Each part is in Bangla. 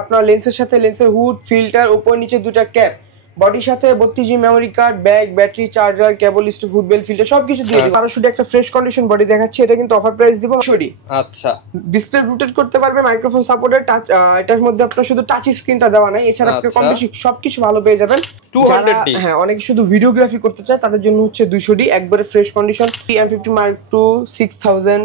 আপনার লেন্সের সাথে লেন্সের হুড, ফিল্টার, উপর নিচে দুটা ক্যাপ, বডির সাথে 32 GB memory card, bag, battery, charger, cable, stick, hood বেল, ফিল্টার সবকিছু দিয়ে দিই। আর শুধু একটা ফ্রেশ কন্ডিশন বডি দেখাচ্ছি, এটা কিন্তু অফার প্রাইস দিব 500। আচ্ছা, ডিসপ্লে রোটেট করতে পারবে, মাইক্রোফোন সাপোর্টেড, টাচ, এটার মধ্যে আপনার শুধু টাচ স্ক্রিনটা দেওয়া নাই, এছাড়া আপনি কম বেশি সবকিছু ভালো পেয়ে যাবেন। 200D। হ্যাঁ, অনেকে শুধু ভিডিওগ্রাফি করতে চায় তাদের জন্য হচ্ছে 200D একবারে fresh condition. M50 Mark II 6000,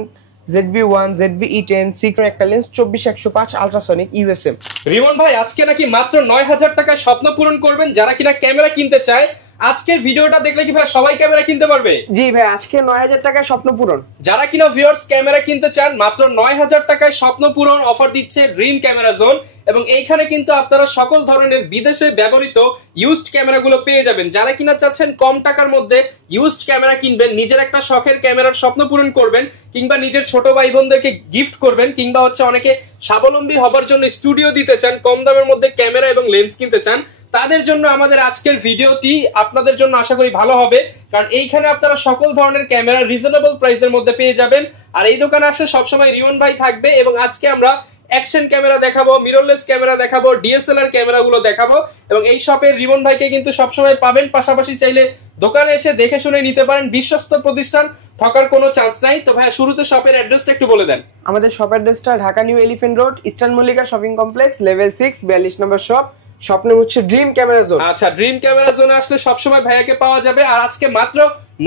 ZV-1, ZV-E10, 6 একটা লেন্স, 24-105 আল্ট্রাসনিক USM। রিমন ভাই আজকে নাকি মাত্র 9000 টাকায় স্বপ্ন পূরণ করবেন যারা কিনা ক্যামেরা কিনতে চায়। আজকের ভিডিওটা দেখলে কি ভাই সবাই ক্যামেরা কিনতে পারবে? জি ভাই, আজকে 9000 টাকায় স্বপ্ন পূরণ। যারা কিনা ভিউয়ার্স ক্যামেরা কিনতে চান মাত্র 9000 টাকায় স্বপ্ন পূরণ অফার দিচ্ছে ড্রিম ক্যামেরা জোন, এবং এইখানে কিন্তু আপনারা সকল ধরনের বিদেশে ব্যবহৃত ইউজড ক্যামেরাগুলো পেয়ে যাবেন। যারা কিনা চাচ্ছেন কম টাকার মধ্যে ইউজড ক্যামেরা কিনবেন, নিজের একটা শখের ক্যামেরার স্বপ্ন পূরণ করবেন, কিংবা নিজের ছোট ভাই বোনদেরকে গিফট করবেন, কিংবা হচ্ছে অনেকে স্বাবলম্বী হবার জন্য স্টুডিও দিতে চান, কম দামের মধ্যে ক্যামেরা এবং লেন্স কিনতে চান, তাদের জন্য আমাদের আজকের ভিডিওটি আপনাদের জন্য আশা করি ভালো হবে। কারণ এইখানে আপনারা সকল ধরনের ক্যামেরা রিজনেবল প্রাইসের মধ্যে পেয়ে যাবেন। আর এই দোকানে আসলে সবসময় রিমন ভাই থাকবে, এবং আজকে আমরা অ্যাকশন ক্যামেরা দেখাবো, মিররলেস ক্যামেরা দেখাবো, ডিএসএলআর ক্যামেরাগুলো দেখাবো, এবং এই শপের রিমন ভাইকে কিন্তু সবসময় পাবেন। পাশাপাশি চাইলে দোকানে এসে দেখে শুনে নিতে পারেন, বিশ্বস্ত প্রতিষ্ঠান, ঠকার কোনো চান্স নাই। তো ভাই শুরুতে শপের অ্যাড্রেসটা একটু বলে দেন। আমাদের শপ অ্যাড্রেসটা Dhaka new elephant road, eastern Mallika shopping complex, level 6, 42 নম্বর শপ। স্বপ্ন হচ্ছে ড্রিম ক্যামেরা জোন। আচ্ছা, ড্রিম ক্যামেরা জোনে আসলে সবসময় ভাইয়াকে পাওয়া যাবে। আর আজকে মাত্র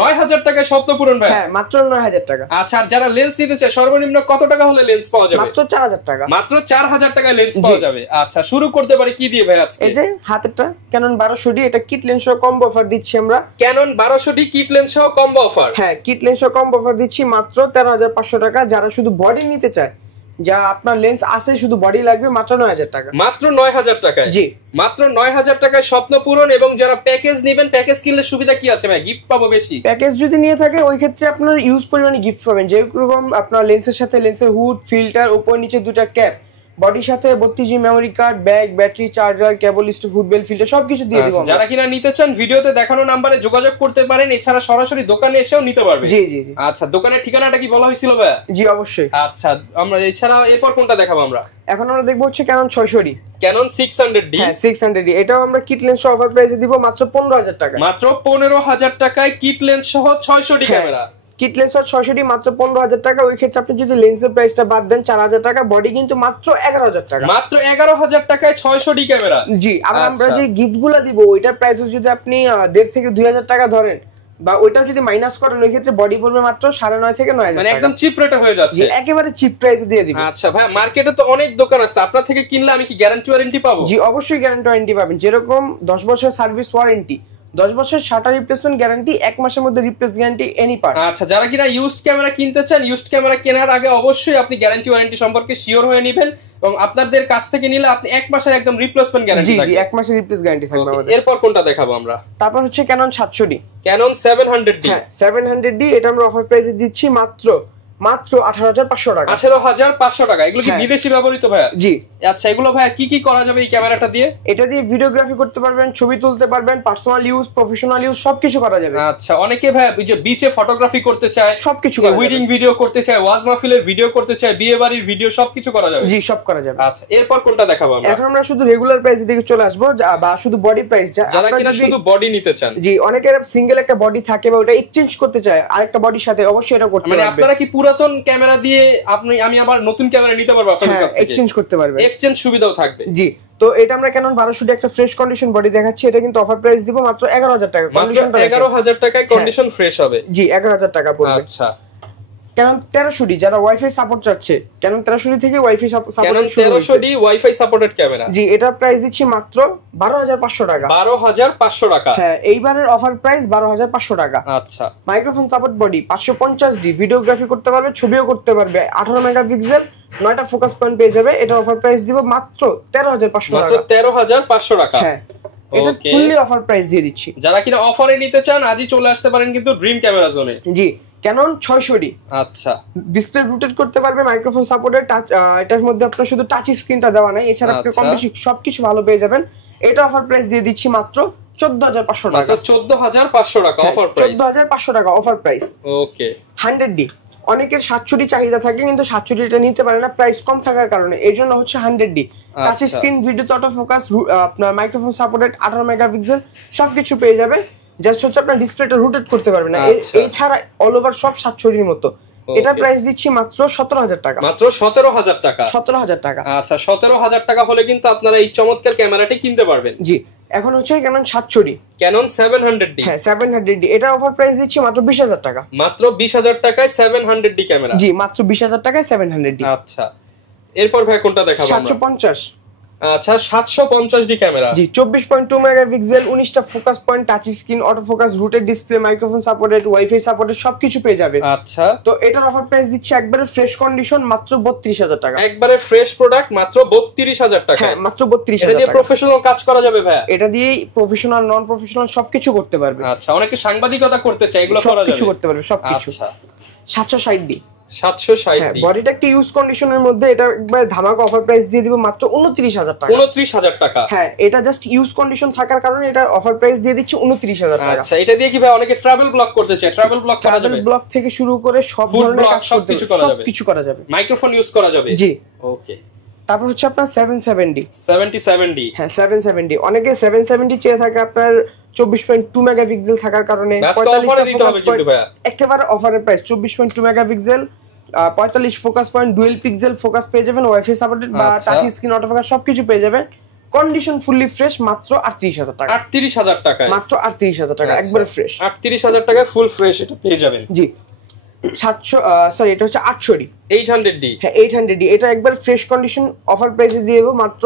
9000 টাকায় স্বপ্ন পূরণ ভাই। হ্যাঁ, মাত্র 9000 টাকা। আচ্ছা, আর যারা লেন্স নিতে চায় সর্বনিম্ন কত টাকা হলে লেন্স পাওয়া যাবে? মাত্র 4000 টাকা। মাত্র 4000 টাকায় লেন্স পাওয়া যাবে। আচ্ছা, শুরু করতে পারি কি দিয়ে ভাই আজকে? এই যে হাতেরটা ক্যানন 1200D, এটা কিট লেন্স সহ কম্বো অফার দিচ্ছি আমরা। ক্যানন 1200D কিট লেন্স সহ কম্বো অফার। হ্যাঁ, কিট লেন্স সহ কম্বো অফার দিচ্ছি মাত্র 13500 টাকা। যারা শুধু বডি নিতে চায়, যা আপনার লেন্স আছে শুধু বডি লাগবে, মাত্র 9000 টাকা। মাত্র 9000 টাকায়? জি, মাত্র 9000 টাকায় স্বপ্ন পূরণ। এবং যারা প্যাকেজ নেবেন, প্যাকেজ কিনলে সুবিধা কি আছে ভাই? গিফট পাবো বেশি? প্যাকেজ যদি নিয়ে থাকে ওই ক্ষেত্রে আপনার ইউজ পরিমাণে গিফট পাবেন, যেরকম আপনার লেন্সের সাথে লেন্সের হুড, ফিল্টার, উপর নিচে দুটা ক্যাপ, বডির সাথে 32 GB memory card, bag, battery, charger, cable, stick, hood বেল, ফিল্টার সবকিছু দিয়ে দিব। যারা কিনা নিতে চান ভিডিওতে দেখানো নম্বরে যোগাযোগ করতে পারেন, এছাড়া সরাসরি দোকানে এসেও নিতে পারবে। জি জি জি। আচ্ছা, দোকানের ঠিকানাটা কি বলা হয়েছিল ভাই? জি অবশ্যই। আচ্ছা, আমরা এছাড়া এরপর কোনটা দেখাবো আমরা? এখন আমরা দেখবো হচ্ছে ক্যানন 600D। Canon 600D। হ্যাঁ, 600D, এটাও আমরা কিট লেন্স সহ অফার প্রাইসে দিব মাত্র 15000 টাকা। মাত্র 15000 টাকায় কিট লেন্স সহ 600D ক্যামেরা। কিট লেন্স সহ 600D মাত্র 15000 টাকা। ওই ক্ষেত্রে আপনি যদি লেন্সের প্রাইসটা বাদ দেন 4000 টাকা, বডি কিন্তু মাত্র 11000 টাকা। মাত্র 11000 টাকায় 600D ক্যামেরা। জি, আবার আমরা যে গিফটগুলো দিব ওইটার প্রাইস যদি আপনি 1.5 থেকে 2000 টাকা ধরেন, বা ওইটাও যদি মাইনাস করেন, ওই ক্ষেত্রে বডি পড়বে মাত্র 9.5 থেকে 9000 মানে টাকা। একদম চিপ রেটে হয়ে যাচ্ছে। একেবারে চিপ প্রাইসে দিয়ে দিব। আচ্ছা ভাই, মার্কেটে তো অনেক দোকান আছে, আপনার থেকে কিনলে আমি কি গ্যারান্টি ওয়ারেন্টি পাবো? জি অবশ্যই গ্যারান্টি ওয়ারেন্টি পাবেন। যেরকম 10 বছর সার্ভিস ওয়ারেন্টি, 10 বছর শাটার রিপ্লেসমেন্ট গ্যারান্টি, 1 মাসের মধ্যে রিপ্লেস গ্যারান্টি এনি পার্ট। আচ্ছা, যারা কিনা ইউজড ক্যামেরা কিনতে চান, ইউজড ক্যামেরা কেনার আগে অবশ্যই আপনি গ্যারান্টি ওয়ারেন্টি সম্পর্কে শিওর হয়ে নেবেন, এবং আপনাদের কাছ থেকে নিলে আপনি 1 মাসের একদম রিপ্লেসমেন্ট গ্যারান্টি থাকবে। জি, 1 মাসের রিপ্লেস গ্যারান্টি থাকবে আমাদের। এরপর কোনটা দেখাবো আমরা? তারপর হচ্ছে ক্যানন 700D। Canon 700D। হ্যাঁ, 700D, এটা আমরা অফার প্রাইসে দিচ্ছি মাত্র 18500 টাকা। 18500 টাকা। এগুলো কি বিদেশি ব্যবহৃত ভাইয়া? জি। আচ্ছা, এগুলো ভাইয়া কি কি করা যাবে এই ক্যামেরাটা দিয়ে? এটা দিয়ে ভিডিওগ্রাফি করতে পারবেন, ছবি তুলতে পারবেন, পার্সোনাল ইউজ, প্রফেশনাল ইউজ সবকিছু করা যাবে। আচ্ছা, অনেকে ভাইয়া ওই যে বিচে ফটোগ্রাফি করতে চায়, সবকিছু ওয়েডিং ভিডিও করতে চায়, ওয়াজ মাহফিলের ভিডিও করতে চায়, বিয়ে বাড়ির ভিডিও সবকিছু করা যাবে। জি, সব করা যাবে। আচ্ছা, এরপর কোনটা দেখাবো আমরা? এখন আমরা শুধু রেগুলার প্রাইস দিকে চলে আসবো, বা শুধু বডি প্রাইস। যারা কিনা শুধু বডি নিতে চান। জি, অনেকের সিঙ্গেল একটা বডি থাকে বা ওটা এক্সচেঞ্জ করতে চায় আরেকটা বডির সাথে, অবশ্যই এটা করতে পারবে। মানে আপনারা কি পুরাতন ক্যামেরা দিয়ে আমি আবার নতুন ক্যামেরা নিতে পারবো আপনাদের কাছ থেকে? এক্সচেঞ্জ করতে পারবে, এক্সচেঞ্জ সুবিধাও থাকবে। জি। তো এটা আমরা ক্যানন 1200D একটা ফ্রেশ কন্ডিশন বডি দেখাচ্ছি, এটা কিন্তু অফার প্রাইস দিব মাত্র 11000 টাকা। কন্ডিশনটা 11000 টাকায় কন্ডিশন ফ্রেশ হবে। জি, 11000 টাকা পড়বে। আচ্ছা, ক্যানন 1300D, যারা ওয়াইফাই সাপোর্ট চাচ্ছে, ক্যানন 1300D থেকে wifi support Canon 1300D wifi supported camera. জি, এটা প্রাইস দিচ্ছি মাত্র 12500 টাকা। 12500 টাকা। হ্যাঁ, এইবারের অফার প্রাইস 12500 টাকা। আচ্ছা, microphone support body 550D, videography করতে পারবে, ছবিও করতে পারবে, 18 মেগাপিক্সেল, 9টা ফোকাস পয়েন্ট পেয়ে যাবে। এটা অফার প্রাইস দিব মাত্র 13500 টাকা। মাত্র 13500 টাকা। হ্যাঁ, এটা ফুললি অফার প্রাইস দিয়ে দিচ্ছি। যারা কিনা অফারে নিতে চান আজই চলে আসতে পারেন কিন্তু ড্রিম ক্যামেরা জোনে। জি, ক্যানন 600D। আচ্ছা, ডিসপ্লে রোটেট করতে পারবে, মাইক্রোফোন সাপোর্টেড, টাচ, এটার মধ্যে আপনার শুধু টাচ স্ক্রিনটা দেওয়া নাই, এছাড়া আপনি কম বেশি সবকিছু ভালো পেয়ে যাবেন। এটা অফার প্রাইস দিয়ে দিচ্ছি মাত্র 14500 টাকা। মাত্র 14500 টাকা অফার প্রাইস। 14500 টাকা অফার প্রাইস। ওকে। 100D, অনেকের 760 চাহিদা থাকে কিন্তু 760টা নিতে পারে না প্রাইস কম থাকার কারণে, এই জন্য হচ্ছে 100D touch screen, video auto focus, আপনার মাইক্রোফোন সাপোর্টেড, 18 মেগাপিক্সেল সবকিছু পেয়ে যাবে। জাস্ট হচ্ছে আপনার ডিসপ্লেটা রোটেট করতে পারবে না, এই ছাড়া অল ওভার সব 760 মতো। এটা প্রাইস দিচ্ছি মাত্র 17000 টাকা। মাত্র 17000 টাকা। 17000 টাকা। আচ্ছা 17000 টাকা হলে কিন্তু আপনারা এই চমৎকার ক্যামেরাটি কিনতে পারবেন। জি, এখন হচ্ছে ক্যানন 760, ক্যানন 700D। হ্যাঁ 700D, এটা অফার প্রাইস দিচ্ছি মাত্র 20000 টাকা। মাত্র 20000 টাকায় 700D ক্যামেরা। জি, মাত্র 20000 টাকায় 700D। আচ্ছা, এরপর ভাই কোনটা দেখাবো আমরা? 750। আচ্ছা 750D ক্যামেরা। জি, 24.2 মেগাপিক্সেল, 19টা focus point, touch screen, auto focus, rooted display, microphone supported, wifi supported সবকিছু পেয়ে যাবে। আচ্ছা, তো এটার অফার প্রাইস দিচ্ছি একবারে ফ্রেশ কন্ডিশন মাত্র 32000 টাকা। একবারে ফ্রেশ প্রোডাক্ট মাত্র 32000 টাকা। হ্যাঁ, মাত্র 32000 এটা দিয়ে টাকা। প্রফেশনাল কাজ করা যাবে ভাই? এটা দিয়ে প্রফেশনাল, নন প্রফেশনাল সবকিছু করতে পারবে। আচ্ছা, অনেকে সাংবাদিকতা করতে চায়, এগুলো করা যাবে? সবকিছু করতে পারবে, সবকিছু। আচ্ছা 760D। 760D। বডিটা একটা ইউজ কন্ডিশনের মধ্যে, এটা একবার ধামাকা অফার প্রাইস দিয়ে দিব মাত্র 29000 টাকা। 29000 টাকা। হ্যাঁ, এটা জাস্ট ইউজ কন্ডিশন থাকার কারণে এটা অফার প্রাইস দিয়ে দিচ্ছি 29000 টাকা। আচ্ছা, এটা দিয়ে কি ভাই অনেকে ট্রাভেল ব্লগ করতে চায়? ট্রাভেল ব্লগ করা যাবে? ট্রাভেল ব্লগ থেকে শুরু করে সব ধরনের কাজ সবকিছু করা যাবে। সবকিছু করা যাবে। মাইক্রোফোন ইউজ করা যাবে? জি। ওকে। তারপর হচ্ছে আপনার 770। 77D। হ্যাঁ 770, অনেকে 770 চেয়ে থাকে আপনার 24.2 মেগাপিক্সেল থাকার কারণে। 45টা দিতে হবে কিন্তু ভাই। একেবারে অফারের price 24.2 megapixel, 45 focus point, dual pixel focus পেয়ে যাবেন, ওয়াইফাই সাপোর্টেড বা টাচ স্ক্রিন, অটো ফোকাস সবকিছু পেয়ে যাবেন। কন্ডিশন ফুললি ফ্রেশ মাত্র 38000 টাকা। 38000 টাকা। মাত্র 38000 টাকা, একবারে ফ্রেশ। 38000 টাকায় ফুল ফ্রেশ এটা পেয়ে যাবেন। জি। 700 এটা হচ্ছে 800D। 800D। হ্যাঁ 800D, এটা একবার ফ্রেশ কন্ডিশন অফার প্রাইসে দিয়ে দেব মাত্র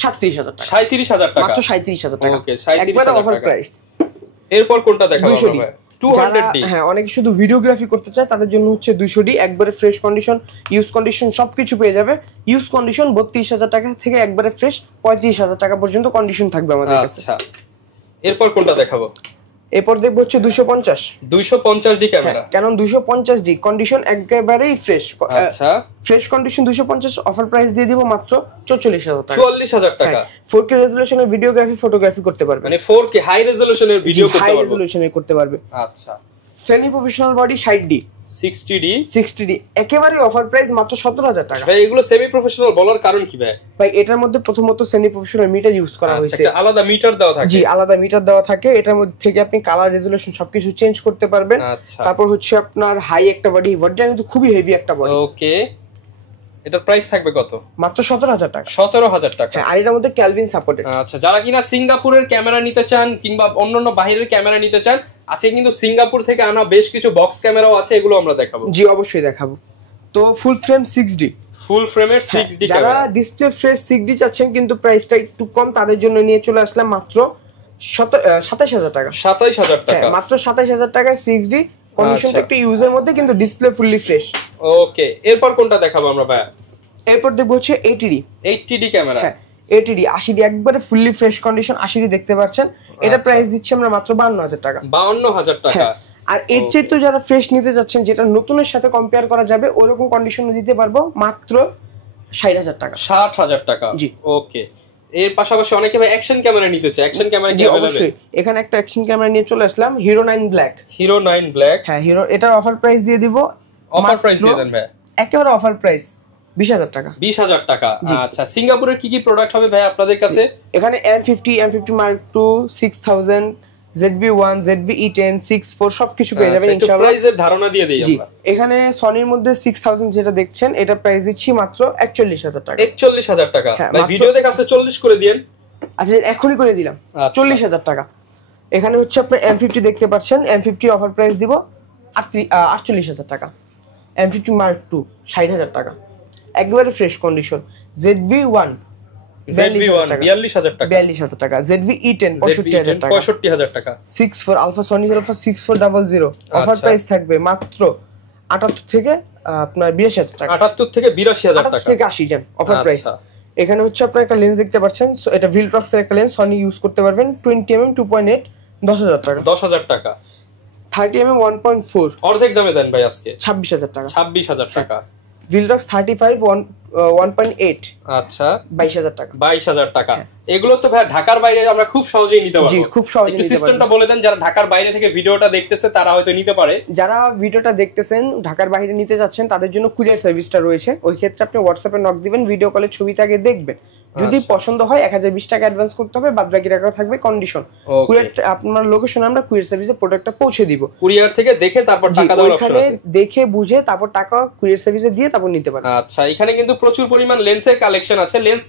37000 টাকা। 37000 টাকা। মাত্র 37000 টাকা। ওকে, 37000 টাকা অফার প্রাইস। এরপর কোনটা দেখাবো 200D। আমরা? 200D। হ্যাঁ, অনেকে শুধু ভিডিওগ্রাফি করতে চায় তাদের জন্য হচ্ছে 200D, একবারে ফ্রেশ কন্ডিশন, ইউজ কন্ডিশন সবকিছু পেয়ে যাবে। ইউজ কন্ডিশন 32000 টাকা থেকে একবারে ফ্রেশ 35000 টাকা পর্যন্ত কন্ডিশন থাকবে আমাদের কাছে। আচ্ছা, এরপর কোনটা দেখাবো? এরপর দেখব হচ্ছে 250। 250D camera. কারণ 250D কন্ডিশন একেবারেই ফ্রেশ। আচ্ছা, ফ্রেশ কন্ডিশন 250, অফার প্রাইস দিয়ে দিব মাত্র 44000 টাকা। 44000 টাকা। 4K রেজোলিউশনের ভিডিওগ্রাফি, ফটোগ্রাফি করতে পারবে, মানে 4K হাই রেজোলিউশনের ভিডিও করতে হাই পারবে। রেজোলিউশনে করতে পারবে। আচ্ছা, semi professional body 60D। 60D একেবারে অফার প্রাইস মাত্র 17000 টাকা। ভাই এগুলো সেমি প্রফেশনাল বলার কারণ কি ভাই? ভাই এটার মধ্যে প্রথমত সেমি প্রফেশনাল মিটার ইউজ করা হয়েছে, একটা আলাদা মিটার দেওয়া থাকে। জি, আলাদা মিটার দেওয়া থাকে। এটার মধ্যে থেকে আপনি কালার রেজোলিউশন সবকিছু চেঞ্জ করতে পারবেন। আচ্ছা, তারপর হচ্ছে আপনার হাই একটা বডিটা কিন্তু খুবই হেভি একটা বডি। ওকে, এটার প্রাইস থাকবে কত? মাত্র 17000 টাকা। 17000 টাকা। আর এটার মধ্যে ক্যালভিন সাপোর্টেড। আচ্ছা, যারা কিনা সিঙ্গাপুরের ক্যামেরা নিতে চান কিংবা অন্যান্য বাইরের ক্যামেরা নিতে চান, আছে কিন্তু সিঙ্গাপুর থেকে আনা বেশ কিছু বক্স ক্যামেরাও আছে, এগুলো আমরা দেখাবো। জি, অবশ্যই দেখাবো। তো ফুল ফ্রেম 6D, ফুল ফ্রেমের 6D যারা ক্যামেরা। ডিসপ্লে ফ্রেশ 6D চাচ্ছেন কিন্তু প্রাইসটা একটু কম, তাদের জন্য নিয়ে চলে আসলাম মাত্র 27000 টাকা। 27000 টাকা। মাত্র 27000 টাকায় 6D, কন্ডিশনটা একটু ইউজের মধ্যে কিন্তু ডিসপ্লে ফুললি ফ্রেশ। ওকে, এরপর কোনটা দেখাবো আমরা ভাই? এরপর দেখবো হচ্ছে 80D। 80D camera. হ্যাঁ 80D, 80D একবারে ফুললি ফ্রেশ কন্ডিশন 80D দেখতে পাচ্ছেন। এটা প্রাইস দিচ্ছি আমরা মাত্র 52000 টাকা। 52000 টাকা। আর এর চেয়ে তো যারা ফ্রেশ নিতে যাচ্ছেন, যেটা নতুনের সাথে কম্পেয়ার করা যাবে ওরকম কন্ডিশন দিতে পারবো মাত্র 60000 টাকা। 60000 টাকা। জি। ওকে, এর পাশাপাশি অনেকে ভাই অ্যাকশন ক্যামেরা নিতে চায়। অ্যাকশন ক্যামেরা কি अवेलेबल? অবশ্যই, এখানে একটা অ্যাকশন ক্যামেরা নিয়ে চলে আসলাম, হিরো 9 ব্ল্যাক। Hero 9 black. হ্যাঁ, হিরো, এটা অফার প্রাইস দিয়ে দিব। অফার প্রাইস দিয়ে দেন ভাই? একেবারে অফার প্রাইস 20000 টাকা। 20000 টাকা। আচ্ছা, সিঙ্গাপুরের কি কি প্রোডাক্ট হবে ভাই আপনাদের কাছে? এখানে M50 Mark II 6000, ZV-1, ZV-E10, 6.4 সবকিছু পেয়ে যাবেন ইনশাআল্লাহ। প্রাইসের ধারণা দিয়ে দেই আমরা। এখানে সনির মধ্যে 6000 যেটা দেখছেন, এটা প্রাইস দিচ্ছি মাত্র 41000 টাকা। 41000 টাকা। হ্যাঁ, ভাই ভিডিও দেখে আসলে 40 করে দিয়েন। আচ্ছা, এখনই করে দিলাম। 40000 টাকা। এখানে হচ্ছে আপনি M50 দেখতে পাচ্ছেন, M50 অফার প্রাইস দিব 48000 টাকা। M50 Mark II 60000 টাকা, একবারে ফ্রেশ কন্ডিশন। ZV-1 ZV-1 42000 টাকা। 42000 টাকা। ZV-E10 65000 টাকা। 65000 টাকা। 64 Alpha, Sony Alpha 6400 offer price থাকবে মাত্র 78 থেকে আপনার 82000 টাকা। 78 থেকে 82000 টাকা। 78 থেকে 80 জান অফার প্রাইস। এখানে হচ্ছে আপনার একটা লেন্স দেখতে পাচ্ছেন, এটা ভিলট্রক্স এর একটা লেন্স, সনি ইউজ করতে পারবেন, 20mm 2.8 10000 টাকা। 10000 টাকা। 30mm 1.4 অর্ধেক দামে দেন ভাই আজকে। 26000 টাকা। 26000 টাকা। ভিলটক্স 35 1.8 আচ্ছা 22,000 টাকা। 22,000 টাকা। এগুলো তো ভাই ঢাকার বাইরে আমরা খুব সহজেই নিতে পারবো। জি, খুব সহজেই নিতে পারবো। সিস্টেমটা বলে দেন, যারা ঢাকার বাইরে থেকে ভিডিওটা দেখতেছে তারা হয়তো নিতে পারে। যারা ভিডিওটা দেখতেছেন ঢাকার বাইরে নিতে যাচ্ছেন তাদের জন্য কুরিয়ার সার্ভিসটা রয়েছে। ওই ক্ষেত্রে আপনি হোয়াটসঅ্যাপে নক দিবেন, ভিডিও কলে ছবিটা আগে দেখবেন, যদি পছন্দ হয় 1020 টাকা অ্যাডভান্স করতে হবে, বাদ বাকি টাকা থাকবে কন্ডিশন। কুরিয়ার আপনার লোকেশনে আমরা কুরিয়ার সার্ভিসে প্রোডাক্টটা পৌঁছে দিব। কুরিয়ার থেকে দেখে তারপর টাকা দেওয়ার অপশন আছে। দেখে বুঝে তারপর টাকা কুরিয়ার সার্ভিসে দিয়ে তারপর নিতে পারবেন। আচ্ছা, এখানে কিন্তু প্রচুর পরিমাণ লেন্সের কালেকশন আছে। লেন্স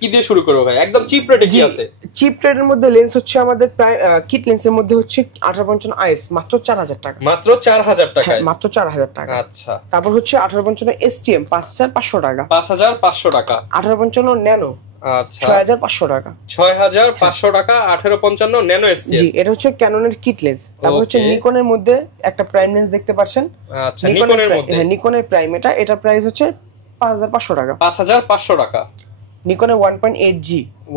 কি দিয়ে শুরু করব ভাই? একদম চিপ রেটে কি আছে? চিপ রেটের মধ্যে লেন্স হচ্ছে আমাদের প্রায় কিট লেন্সের মধ্যে হচ্ছে 1855 IS মাত্র 4000 টাকা। মাত্র 4000 টাকায়? মাত্র 4000 টাকা। আচ্ছা, তারপর হচ্ছে 1855 STM 5500 টাকা। 5500 টাকা। 1855 ন্যানো আচ্ছা 6500 টাকা। 6500 টাকা 1855 ন্যানো STM। জি, এটা হচ্ছে ক্যাননের কিট লেন্স। তারপর হচ্ছে নিকনের মধ্যে একটা প্রাইম লেন্স দেখতে পাচ্ছেন। আচ্ছা, নিকনের মধ্যে? হ্যাঁ, নিকনের প্রাইম, এটা প্রাইস হচ্ছে 5500 টাকা। 5500 টাকা। নিকনের 1.8G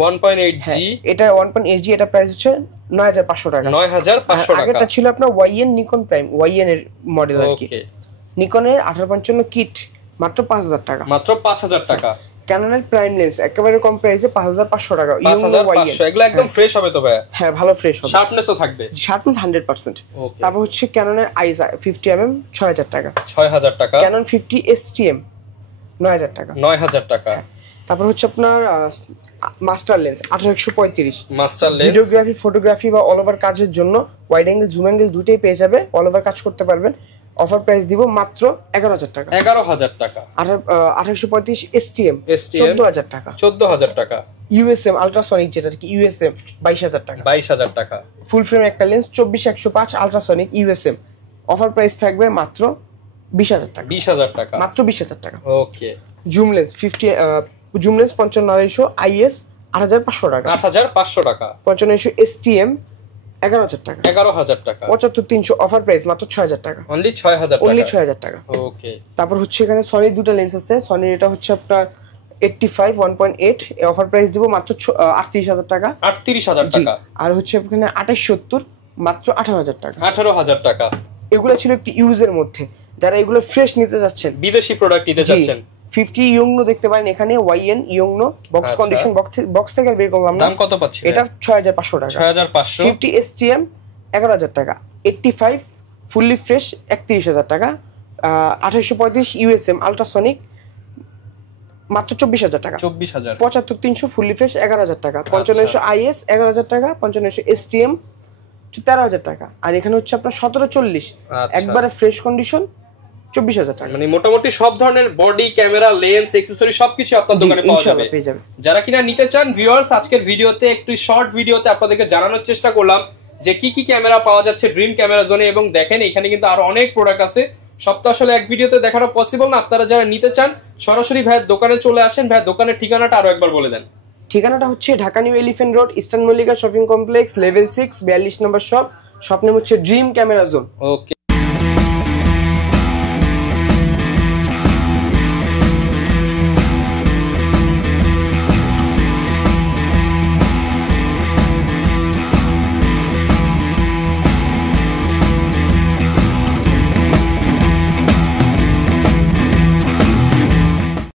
1.8G, এটা 1.8G, এটা প্রাইস হচ্ছে 9500 টাকা। 9500 টাকা। আগেরটা ছিল আপনার YN নিকন প্রাইম, YN এর মডেল আর কি। নিকনের 1855 কিট মাত্র 5000 টাকা। মাত্র 5000 টাকা। ক্যাননের প্রাইম লেন্স একেবারে কম প্রাইসে 5500 টাকা। 5500, এগুলো একদম ফ্রেশ হবে তো ভাই? হ্যাঁ, ভালো ফ্রেশ হবে, শার্পনেসও থাকবে। শার্পনেস 100%। তারপর হচ্ছে ক্যাননের আইস 50mm 6000 টাকা। 6000 টাকা। ক্যানন 50 STM 9000 টাকা। 9000 টাকা। তারপর হচ্ছে আপনার master lens 1835। Master lens videography, photography বা অল ওভার কাজের জন্য ওয়াইড অ্যাঙ্গেল, জুম অ্যাঙ্গেল দুটেই পেয়ে যাবে, অল ওভার কাজ করতে পারবেন। অফার প্রাইস দিব মাত্র 11000 টাকা। 11000 টাকা। 1835 STM 14000 টাকা। 14000 টাকা। USM আল্ট্রাসনিক, যেটা কি USM 22000 টাকা। 22000 টাকা। ফুল ফ্রেম একটা lens 24105 ultrasonic USM, offer price থাকবে মাত্র 20000 টাকা। 20000 টাকা। মাত্র 20000 টাকা। Okay. Zoom lens zoom lens 55 IS 8500 টাকা। 8500 টাকা। 55 STM 11000 টাকা। 11000 টাকা। 75300 অফার প্রাইস মাত্র 6000 টাকা। অনলি 6000 টাকা। অনলি 6000 টাকা। ওকে। তারপর হচ্ছে এখানে সনির দুটো লেন্স আছে। সনির এটা হচ্ছে আপনার 85 1.8, অফার প্রাইস দিব মাত্র 38000 টাকা। 38000 টাকা। আর হচ্ছে এখানে 2870 মাত্র 18000 টাকা। 18000 টাকা। এগুলো ছিল একটি ইউজের মধ্যে। যারা এগুলো ফ্রেশ নিতে যাচ্ছেন, বিদেশি প্রোডাক্ট নিতে যাচ্ছেন, 50 ইয়ংনো দেখতে পারেন এখানে, YN ইয়ংনো বক্স কন্ডিশন, বক্স থেকে বের করলাম না। দাম কত পাচ্ছি? এটা 6500 টাকা। 6500। 50 STM 11000 টাকা। 85 ফুললি ফ্রেশ 31000 টাকা। 2835 USM আল্ট্রাসনিক মাত্র 24000 টাকা। 24000। 75300 ফুললি ফ্রেশ 11000 টাকা। 5500 IS 11000 টাকা। 5500 STM 13000 টাকা। আর এখানে হচ্ছে আপনার 1740 একবারে ফ্রেশ কন্ডিশন 24000 টাকা। মানে মোটামুটি সব ধরনের বডি, ক্যামেরা, লেন্স, অ্যাকসেসরি সবকিছু আপনার দোকানে পাওয়া যাবে। যারা কিনা নিতে চান ভিউয়ার্স, আজকের ভিডিওতে একটু শর্ট ভিডিওতে আপনাদেরকে জানানোর চেষ্টা করলাম যে কি কি ক্যামেরা পাওয়া যাচ্ছে ড্রিম ক্যামেরা জোনে। এবং দেখেন এখানে কিন্তু আরো অনেক প্রোডাক্ট আছে, সব তো আসলে এক ভিডিওতে দেখানো পসিবল না। আপনারা যারা নিতে চান সরাসরি ভাইয়ের দোকানে চলে আসেন। ভাইয়ের দোকানের ঠিকানাটা আরো একবার বলে দেন। ঠিকানাটা হচ্ছে Dhaka new elephant road, eastern Mallika shopping complex, level 6, 42 নম্বর শপ। শপ নেম হচ্ছে ড্রিম ক্যামেরা জোন। ওকে।